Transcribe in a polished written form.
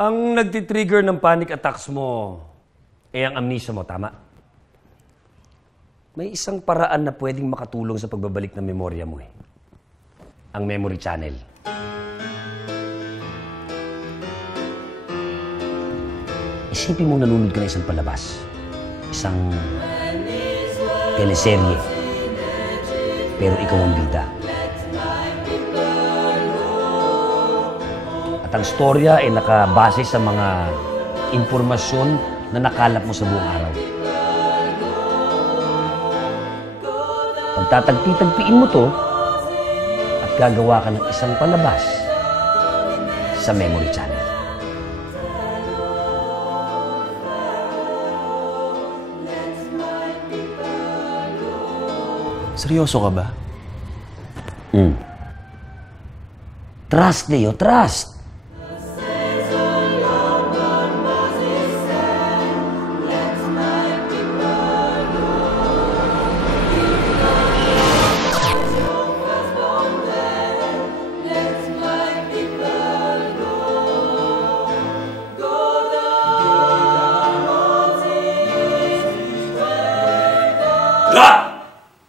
Ang nagtitrigger ng panic attacks mo, ang amnesia mo, tama? May isang paraan na pwedeng makatulong sa pagbabalik ng memorya mo eh. Ang memory channel. Isipin mo nanonood ka na isang palabas. Isang teleserye. Pero ikaw ang bida. At ang storya ay nakabase sa mga impormasyon na nakalap mo sa buong araw. Pagtatagpi-tagpiin mo to at gagawa ka ng isang palabas sa memory channel. Seryoso ka ba? Trust, Leo, trust! 라!